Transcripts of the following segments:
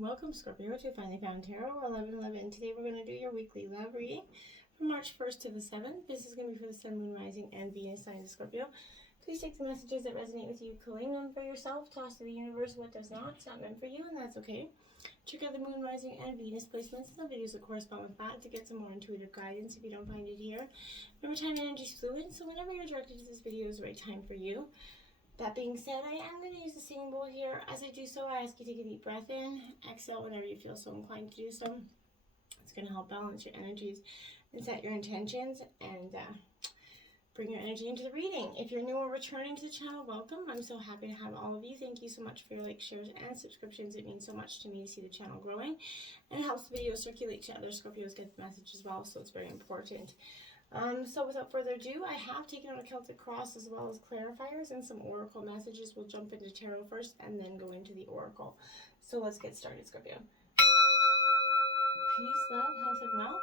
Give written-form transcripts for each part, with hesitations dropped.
Welcome, Scorpio, to Finally Found Tarot 11/11. Today we're going to do your weekly love reading from March 1st to the 7th. This is going to be for the Sun, Moon, Rising, and Venus sign of Scorpio. Please take the messages that resonate with you, claim them for yourself, toss to the universe what does not. It's not meant for you, and that's okay. Check out the Moon, Rising, and Venus placements and the videos that correspond with that to get some more intuitive guidance if you don't find it here. Remember, time and energy is fluid, so whenever you're directed to this video is the right time for you. That being said, I am going to use the singing bowl here. As I do so, I ask you to take a deep breath in, exhale whenever you feel so inclined to do so. It's going to help balance your energies and set your intentions and bring your energy into the reading. If you're new or returning to the channel, welcome. I'm so happy to have all of you. Thank you so much for your likes, shares, and subscriptions. It means so much to me to see the channel growing, and it helps the video circulate to other Scorpios get the message as well, so it's very important. So without further ado, I have taken out a Celtic cross as well as clarifiers and some oracle messages. We'll jump into tarot first and then go into the oracle. So let's get started, Scorpio. Peace, love, health, and wealth.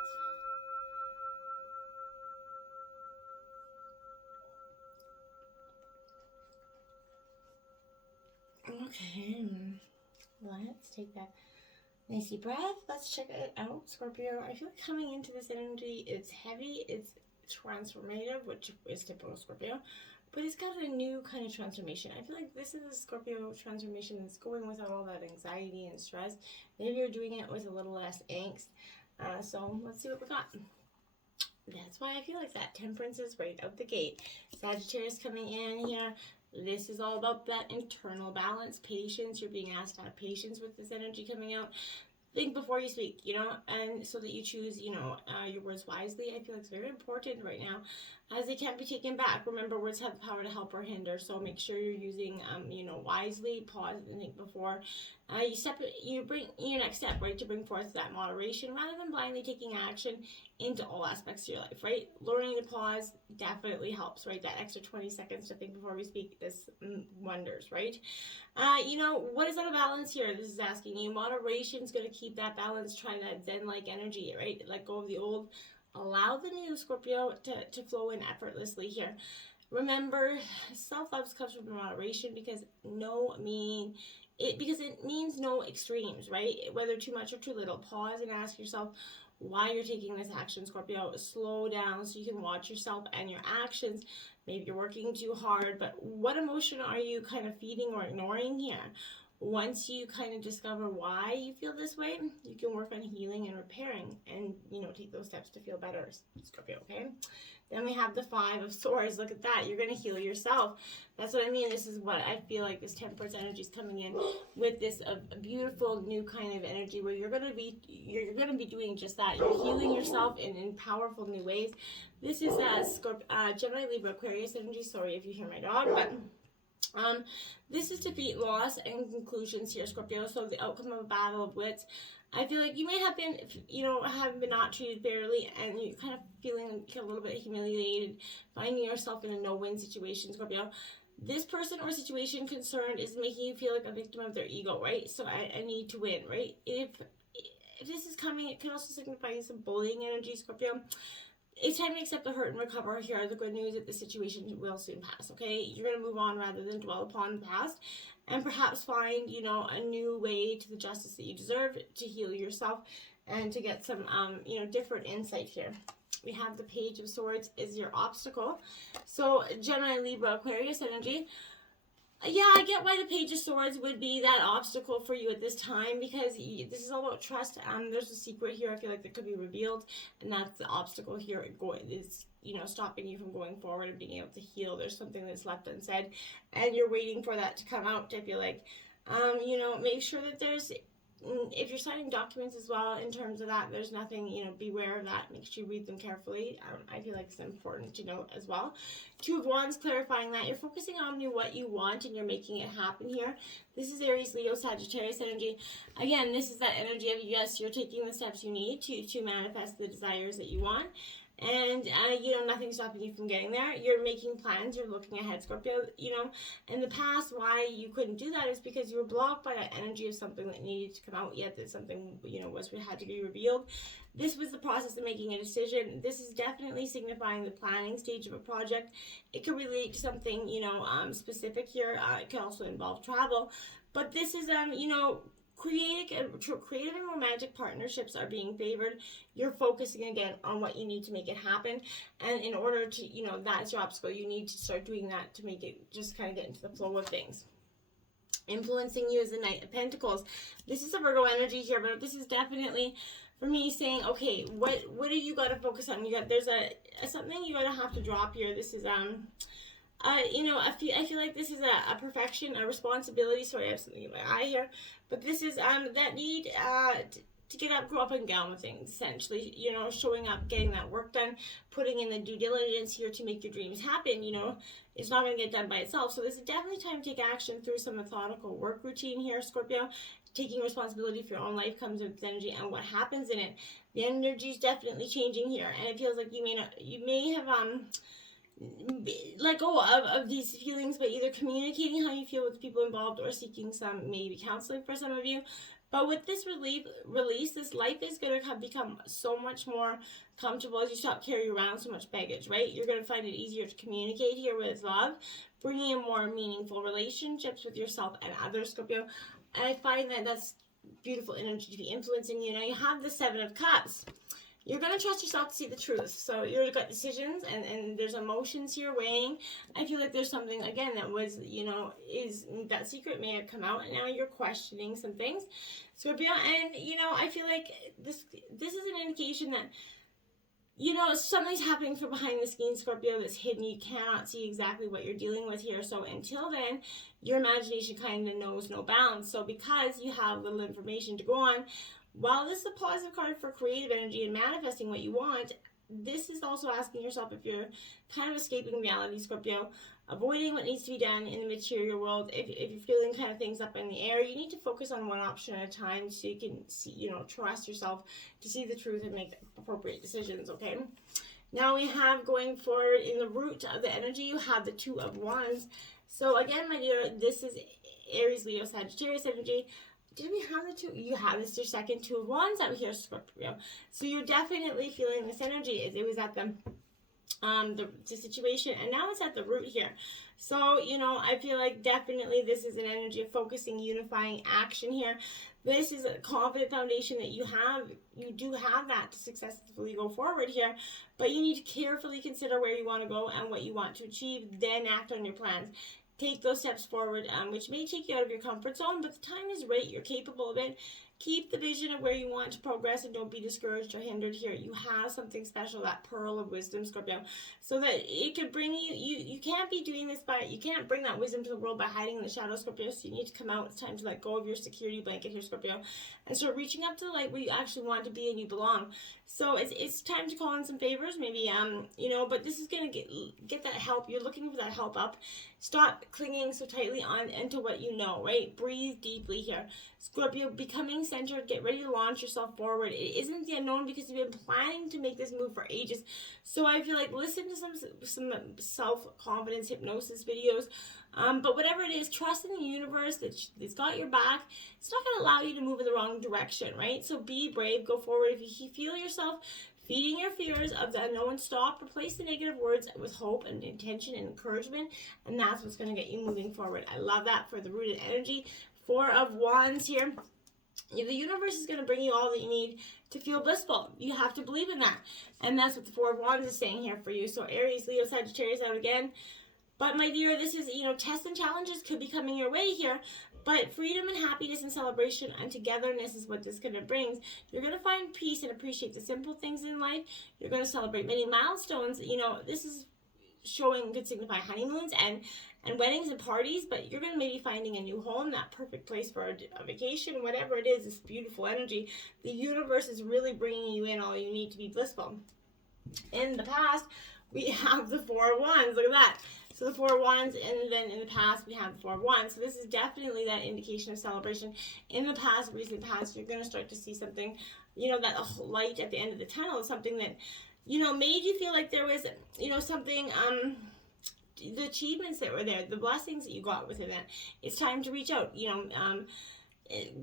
Okay, let's take that nice deep breath. Let's check it out, Scorpio. I feel like coming into this energy, it's heavy, it's transformative, which is typical Scorpio, but it's got a new kind of transformation. I feel like this is a Scorpio transformation that's going without all that anxiety and stress. Maybe you're doing it with a little less angst. So let's see what we got. That's why I feel like that Temperance is right out the gate. Sagittarius coming in here. This is all about that internal balance, patience. You're being asked to have patience with this energy coming out. Think before you speak, and so that you choose, your words wisely. I feel like it's very important right now, as they can't be taken back. Remember, words have the power to help or hinder, so make sure you're using, wisely. Pause and think before you bring your next step, right, to bring forth that moderation rather than blindly taking action into all aspects of your life, right? Learning to pause definitely helps, right? That extra 20 seconds to think before we speak does wonders, right? What is that a balance here? This is asking you. Moderation is going to keep that balance, trying that Zen-like energy, right? Let go of the old, allow the new, Scorpio, to flow in effortlessly here. Remember, self-love comes from moderation because it means no extremes, right? Whether too much or too little. Pause and ask yourself why you're taking this action, Scorpio. Slow down so you can watch yourself and your actions. Maybe you're working too hard, but what emotion are you kind of feeding or ignoring here? Once you kind of discover why you feel this way, you can work on healing and repairing and, take those steps to feel better, Scorpio, okay? Then we have the Five of Swords. Look at that. You're going to heal yourself. That's what I mean. This is what I feel like this Temperance energy is coming in with, this a beautiful new kind of energy where you're going to be doing just that. You're healing yourself in powerful new ways. This is Gemini, Libra, Aquarius energy. Sorry if you hear my dog, but this is defeat, loss, and conclusions here, Scorpio. So the outcome of a battle of wits. I feel like you may have been, have been not treated fairly, and you're kind of feeling a little bit humiliated, finding yourself in a no-win situation, Scorpio. This person or situation concerned is making you feel like a victim of their ego, right? So I need to win, right? If this is coming, it can also signify some bullying energy, Scorpio. It's time to accept the hurt and recover. Here are the good news that the situation will soon pass, okay? You're going to move on rather than dwell upon the past, and perhaps find, a new way to the justice that you deserve to heal yourself and to get some, different insight here. We have the Page of Swords is your obstacle. So Gemini, Libra, Aquarius energy. Yeah, I get why the Page of Swords would be that obstacle for you at this time, because this is all about trust. There's a secret here I feel like that could be revealed, and that's the obstacle here is stopping you from going forward and being able to heal. There's something that's left unsaid, and you're waiting for that to come out. I feel like, make sure that if you're signing documents as well, in terms of that, there's nothing, beware of that. Make sure you read them carefully. I feel like it's important to note as well. Two of Wands, clarifying that you're focusing on what you want and you're making it happen here. This is Aries, Leo, Sagittarius energy. Again, this is that energy of, yes, you're taking the steps you need to manifest the desires that you want. And, nothing's stopping you from getting there. You're making plans. You're looking ahead, Scorpio. In the past, why you couldn't do that is because you were blocked by that energy of something that needed to come out, yet that something, had to be revealed. This was the process of making a decision. This is definitely signifying the planning stage of a project. It could relate to something, specific here. It could also involve travel. But this is, creative and romantic partnerships are being favored. You're focusing again on what you need to make it happen, and in order to, you know, that's your obstacle. You need to start doing that to make it just kind of get into the flow of things. Influencing you is the Knight of Pentacles. This is a Virgo energy here, but this is definitely for me saying, okay, what do you got to focus on? There's something you gotta have to drop here. This is you know, I feel like this is a perfection, a responsibility. Sorry, I have something in my eye here, but this is that need to get up, grow up, and get on with things. Essentially, you know, showing up, getting that work done, putting in the due diligence here to make your dreams happen. You know, it's not going to get done by itself. So this is definitely time to take action through some methodical work routine here, Scorpio. Taking responsibility for your own life comes with energy and what happens in it. The energy is definitely changing here, and it feels like you may have let go of these feelings by either communicating how you feel with the people involved or seeking some maybe counseling for some of you. But with this release, this life is going to become so much more comfortable as you stop carrying around so much baggage, right? You're going to find it easier to communicate here with love, bringing in more meaningful relationships with yourself and others, Scorpio. And I find that that's beautiful energy to be influencing you. Now you have the Seven of Cups. You're going to trust yourself to see the truth. So you've got decisions and there's emotions here weighing. I feel like there's something, again, that was, you know, that secret may have come out and now you're questioning some things. Scorpio, and, you know, I feel like this is an indication that, you know, something's happening from behind the scenes, Scorpio, that's hidden. You cannot see exactly what you're dealing with here. So until then, your imagination kind of knows no bounds. So because you have little information to go on, while this is a positive card for creative energy and manifesting what you want, this is also asking yourself if you're kind of escaping reality, Scorpio, avoiding what needs to be done in the material world. If you're feeling kind of things up in the air, you need to focus on one option at a time so you can see, you know, trust yourself to see the truth and make appropriate decisions, okay? Now we have, going forward in the root of the energy, you have the Two of Wands. So again, my dear, this is Aries, Leo, Sagittarius energy. Did we have the two? You have this, your second Two of Wands out here, Scorpio. So you're definitely feeling this energy. It was at the situation, and now it's at the root here. So, you know, I feel like definitely this is an energy of focusing, unifying action here. This is a confident foundation that you have. You do have that to successfully go forward here, but you need to carefully consider where you want to go and what you want to achieve, then act on your plans. Take those steps forward, which may take you out of your comfort zone, but the time is right. You're capable of it. Keep the vision of where you want to progress and don't be discouraged or hindered here. You have something special, that pearl of wisdom, Scorpio, so that it could bring you can't be doing this you can't bring that wisdom to the world by hiding in the shadows, Scorpio, so you need to come out. It's time to let go of your security blanket here, Scorpio, and start reaching up to the light where you actually want to be and you belong. So it's time to call in some favors, maybe, you know, but this is going to get that help. You're looking for that help up. Stop clinging so tightly on into what you know, right? Breathe deeply here. Scorpio, becoming centered, get ready to launch yourself forward. It isn't the unknown because you've been planning to make this move for ages. So I feel like listen to some self-confidence hypnosis videos. But whatever it is, trust in the universe that it's got your back. It's not going to allow you to move in the wrong direction, right? So be brave, go forward. If you feel yourself feeding your fears of the unknown, stop, replace the negative words with hope and intention and encouragement, and that's what's going to get you moving forward. I love that for the rooted energy. Four of Wands here. The universe is going to bring you all that you need to feel blissful. You have to believe in that. And that's what the Four of Wands is saying here for you. So Aries, Leo, Sagittarius out again. But my dear, this is, you know, tests and challenges could be coming your way here. But freedom and happiness and celebration and togetherness is what this kind of brings. You're going to find peace and appreciate the simple things in life. You're going to celebrate many milestones. You know, this is could signify honeymoons and weddings and parties, but you're going to maybe finding a new home, that perfect place for a vacation, whatever it is, this beautiful energy. The universe is really bringing you in all you need to be blissful. In the past, we have the Four of Wands. Look at that. So the Four of Wands, and then in the past, we have the Four of Wands. So this is definitely that indication of celebration. In the past, recent past, you're going to start to see something, you know, that light at the end of the tunnel is something that, you know, made you feel like there was, you know, something, the achievements that were there, the blessings that you got within that. It's time to reach out, you know,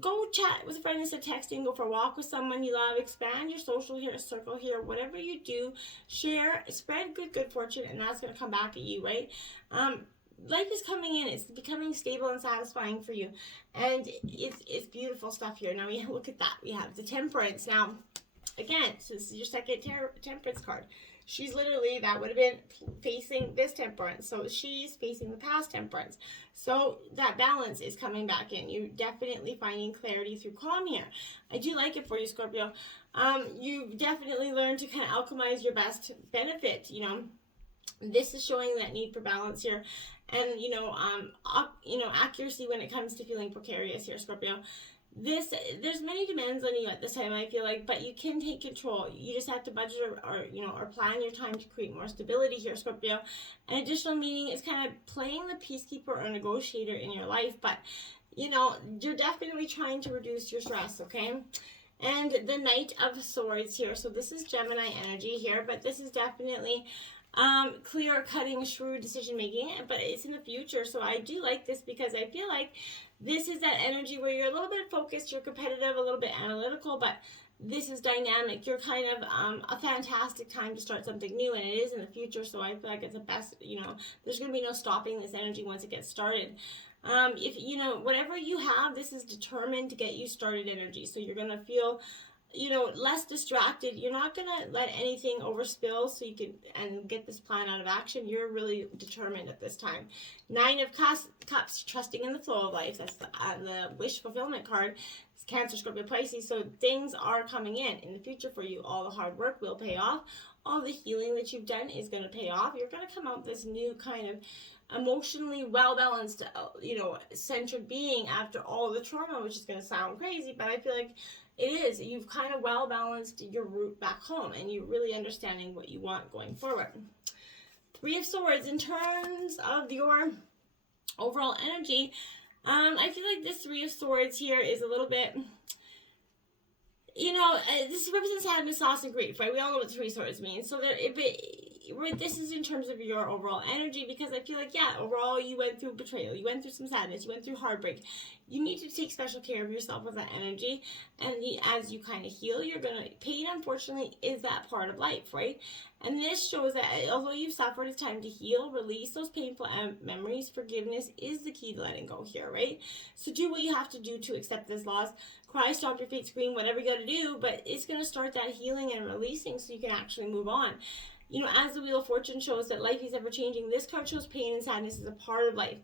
go chat with a friend instead of texting, go for a walk with someone you love, expand your social circle here, whatever you do, share, spread good fortune, and that's going to come back at you, right? Life is coming in, it's becoming stable and satisfying for you, and it's beautiful. beautiful stuff here. Now we look at that. We have the Temperance. Now, again, so this is your second Temperance card. She's literally, that would have been facing this Temperance. So she's facing the past Temperance. So that balance is coming back in. You're definitely finding clarity through calm here. I do like it for you, Scorpio. You've definitely learned to kind of alchemize your best benefit, you know. This is showing that need for balance here. And, accuracy when it comes to feeling precarious here, Scorpio. There's many demands on you at this time, I feel like, but you can take control. You just have to budget or plan your time to create more stability here, Scorpio. An additional meaning is kind of playing the peacekeeper or negotiator in your life, but, you're definitely trying to reduce your stress, okay? And the Knight of Swords here. So this is Gemini energy here, but this is definitely clear cutting, shrewd decision making, but it's in the future. So I do like this because I feel like this is that energy where you're a little bit focused, you're competitive, a little bit analytical, but this is dynamic. You're kind of a fantastic time to start something new, and it is in the future. So I feel like it's the best, there's going to be no stopping this energy once it gets started. If whatever you have, this is determined to get you started energy. So you're going to feel less distracted. You're not going to let anything overspill so you can get this plan out of action. You're really determined at this time. Nine of Cups, trusting in the flow of life. That's the wish fulfillment card. It's Cancer, Scorpio, Pisces. So things are coming in the future for you. All the hard work will pay off. All the healing that you've done is going to pay off. You're going to come out this new kind of emotionally well-balanced, centered being after all the trauma, which is going to sound crazy, but I feel like it is. You've kind of well-balanced your route back home, and you're really understanding what you want going forward. Three of Swords, in terms of your overall energy, I feel like this Three of Swords here is a little bit, this represents sadness, loss, and grief, right? We all know what Three Swords means. So this is in terms of your overall energy, because I feel like, overall you went through betrayal, you went through some sadness, you went through heartbreak. You need to take special care of yourself with that energy, and as you kind of heal, pain, unfortunately, is that part of life, right? And this shows that although you've suffered, it's time to heal, release those painful memories. Forgiveness is the key to letting go here, right? So do what you have to do to accept this loss. Cry, stomp your feet, scream, whatever you got to do, but it's going to start that healing and releasing so you can actually move on. As the Wheel of Fortune shows that life is ever changing, this card shows pain and sadness is a part of life.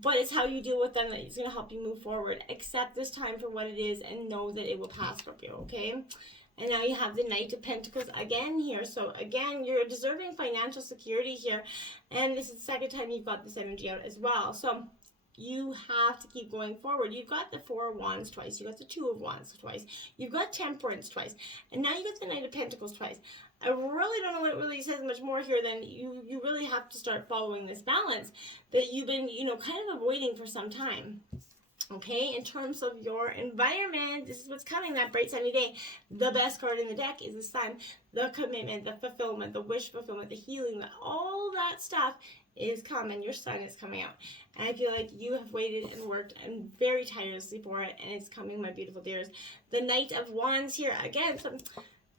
But it's how you deal with them that is going to help you move forward. Accept this time for what it is and know that it will pass, Scorpio, okay? And now you have the Knight of Pentacles again here. So again, you're deserving financial security here. And this is the second time you've got this energy out as well. So you have to keep going forward. You've got the Four of Wands twice. You've got the Two of Wands twice. You've got Temperance twice. And now you got the Knight of Pentacles twice. I really don't know what it really says much more here than you really have to start following this balance that you've been, kind of avoiding for some time. Okay, in terms of your environment, this is what's coming, that bright sunny day. The best card in the deck is the Sun, the commitment, the fulfillment, the wish fulfillment, the healing, all that stuff is coming. Your Sun is coming out. And I feel like you have waited and worked and very tirelessly for it, and it's coming, my beautiful dears. The Knight of Wands here, again,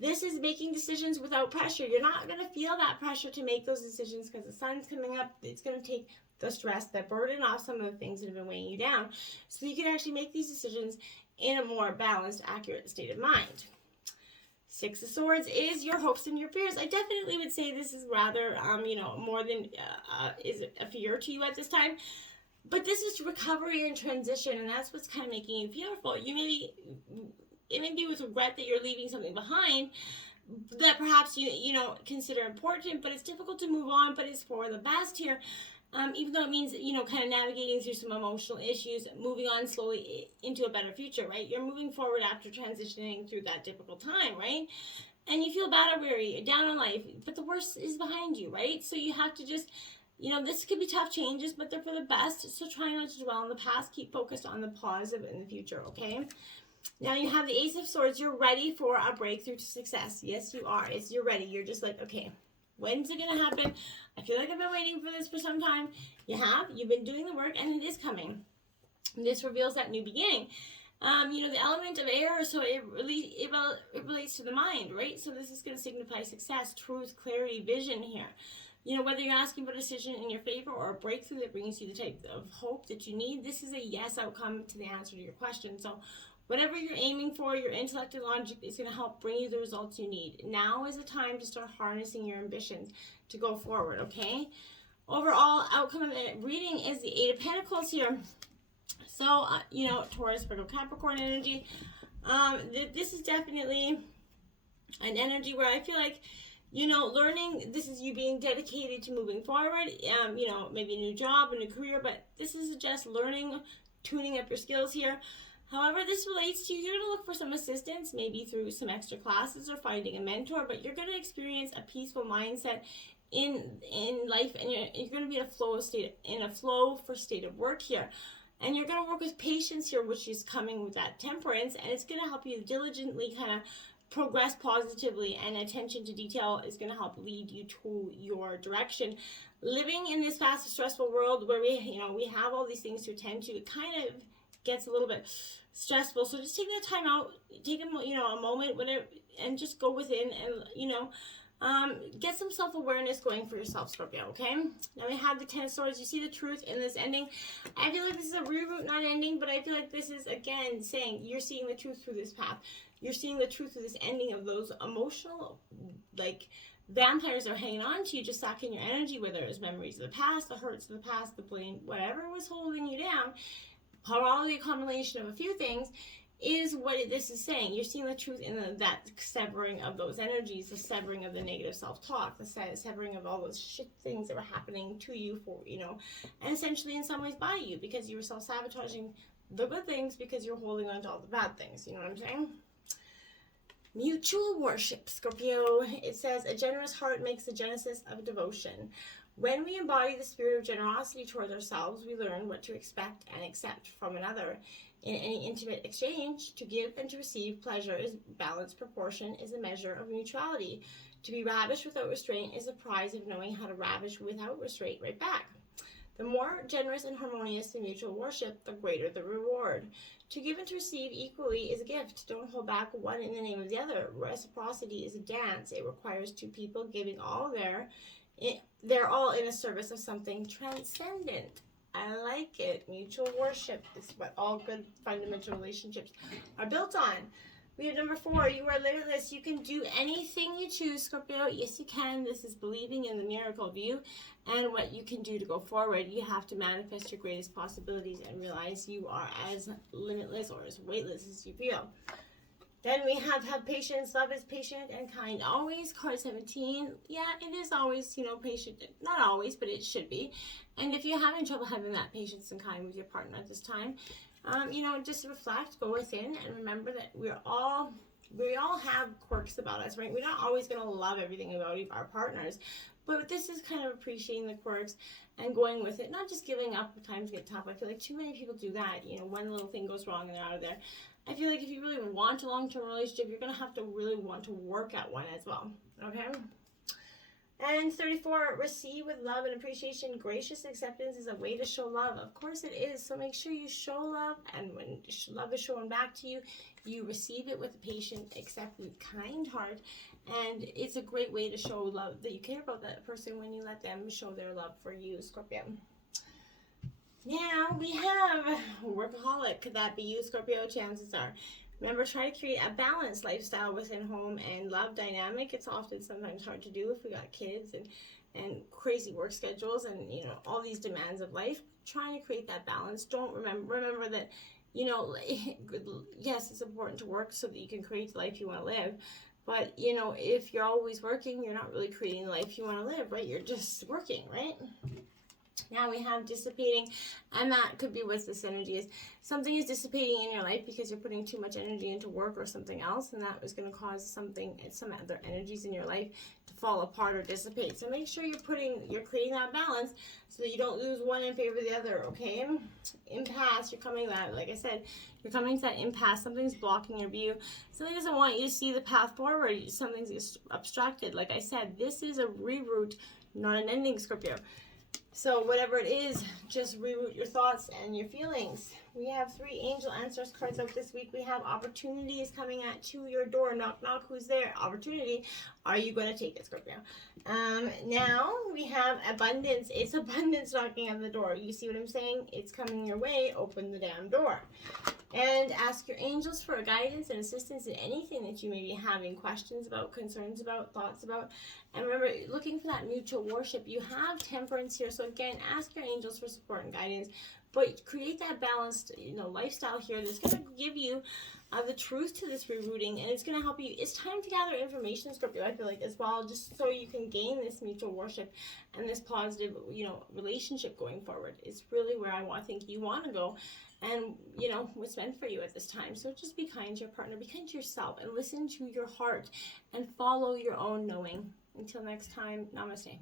this is making decisions without pressure. You're not going to feel that pressure to make those decisions because the Sun's coming up. It's going to take the stress, that burden off some of the things that have been weighing you down, so you can actually make these decisions in a more balanced, accurate state of mind. Six of Swords is your hopes and your fears. I definitely would say this is rather, more than is a fear to you at this time. But this is recovery and transition, and that's what's kind of making you fearful. It may be with regret that you're leaving something behind that perhaps you consider important, but it's difficult to move on, but it's for the best here. Even though it means, kind of navigating through some emotional issues, moving on slowly into a better future, right? You're moving forward after transitioning through that difficult time, right? And you feel battle weary, down on life, but the worst is behind you, right? So you have to just, this could be tough changes, but they're for the best. So try not to dwell on the past. Keep focused on the positive in the future, okay? Now you have the Ace of Swords. You're ready for a breakthrough to success. Yes, you are. You're ready. You're just like, okay, when's it going to happen? I feel like I've been waiting for this for some time. You have. You've been doing the work, and it is coming. And this reveals that new beginning. The element of air, so it relates to the mind, right? So this is going to signify success, truth, clarity, vision here. Whether you're asking for a decision in your favor or a breakthrough that brings you the type of hope that you need, this is a yes outcome to the answer to your question. So whatever you're aiming for, your intellect and logic is going to help bring you the results you need. Now is the time to start harnessing your ambitions to go forward, okay? Overall outcome of the reading is the Eight of Pentacles here. So, you know, Taurus, Virgo, Capricorn energy. This is definitely an energy where I feel like, you know, learning, this is you being dedicated to moving forward, you know, maybe a new job, a new career, but this is just learning, tuning up your skills here. However this relates to you, you're going to look for some assistance, maybe through some extra classes or finding a mentor, but you're going to experience a peaceful mindset in life, and you're going to be in a flow for state of work here. And you're going to work with patience here, which is coming with that temperance, and it's going to help you diligently kind of progress positively, and attention to detail is going to help lead you to your direction. Living in this fast and stressful world where we have all these things to attend to, it kind of gets a little bit stressful. So just take that time out, take a moment, whatever, and just go within and get some self-awareness going for yourself, Scorpio, okay? Now we have the Ten of Swords. You see the truth in this ending. I feel like this is a reroute, not ending, but I feel like this is, again, saying you're seeing the truth through this path. You're seeing the truth of this ending of those emotional, like, vampires are hanging on to you, just sucking your energy, whether it's memories of the past, the hurts of the past, the blame, whatever was holding you down. Probably a combination of a few things is what this is saying. You're seeing the truth in that severing of those energies, the severing of the negative self-talk, the severing of all those shit things that were happening to you and essentially in some ways by you, because you were self-sabotaging the good things because you're holding on to all the bad things. You know what I'm saying? Mutual worship, Scorpio. It says, a generous heart makes the genesis of devotion. When we embody the spirit of generosity towards ourselves, we learn what to expect and accept from another. In any intimate exchange, to give and to receive pleasure is balanced proportion, is a measure of mutuality. To be ravished without restraint is a prize of knowing how to ravish without restraint right back. The more generous and harmonious the mutual worship, the greater the reward. To give and to receive equally is a gift. Don't hold back one in the name of the other. Reciprocity is a dance. It requires two people giving all they're all in a service of something transcendent. I like it. Mutual worship is what all good fundamental relationships are built on. We have number 4. You are limitless. You can do anything you choose, Scorpio. Yes, you can. This is believing in the miracle of you and what you can do to go forward. You have to manifest your greatest possibilities and realize you are as limitless or as weightless as you feel. Then we have patience. Love is patient and kind. Always, card 17. Yeah, it is always, patient. Not always, but it should be. And if you're having trouble having that patience and kind with your partner at this time, just reflect, go within, and remember that we all have quirks about us, right? We're not always going to love everything about our partners, but this is kind of appreciating the quirks and going with it, not just giving up when times get tough. I feel like too many people do that. One little thing goes wrong and they're out of there. I feel like if you really want a long-term relationship, you're going to have to really want to work at one as well, okay? And 34, receive with love and appreciation. Gracious acceptance is a way to show love. Of course it is. So make sure you show love, and when love is shown back to you, you receive it with a patient, accepting, kind heart. And it's a great way to show love that you care about that person when you let them show their love for you, Scorpio. Now we have workaholic. Could that be you, Scorpio? Chances are. Remember, try to create a balanced lifestyle within home and love dynamic. It's often sometimes hard to do if we got kids and crazy work schedules and, all these demands of life. Trying to create that balance. Don't remember that, yes, it's important to work so that you can create the life you want to live. But, if you're always working, you're not really creating the life you want to live, right? You're just working, right? Now we have dissipating, and that could be what this energy is. Something is dissipating in your life because you're putting too much energy into work or something else, and that is going to cause some other energies in your life to fall apart or dissipate. So make sure you're creating that balance so that you don't lose one in favor of the other, okay? Impasse, you're coming to that, like I said, you're coming to that impasse. Something's blocking your view. Something doesn't want you to see the path forward. Something's obstructed. Like I said, this is a reroute, not an ending, Scorpio. So whatever it is, just reroute your thoughts and your feelings. We have 3 angel answers cards out this week. We have opportunity is coming to your door. Knock, knock. Who's there? Opportunity. Are you going to take it, Scorpio? Now we have abundance. It's abundance knocking on the door. You see what I'm saying? It's coming your way. Open the damn door. And ask your angels for guidance and assistance in anything that you may be having questions about, concerns about, thoughts about. And remember, looking for that mutual worship. You have Temperance here. So again, ask your angels for support and guidance. But create that balanced, lifestyle here that's going to give you the truth to this rerouting, and it's going to help you. It's time to gather information, Scorpio, I feel like, as well, just so you can gain this mutual worship and this positive, relationship going forward. It's really where I think you want to go, and, what's meant for you at this time. So just be kind to your partner, be kind to yourself, and listen to your heart, and follow your own knowing. Until next time, namaste.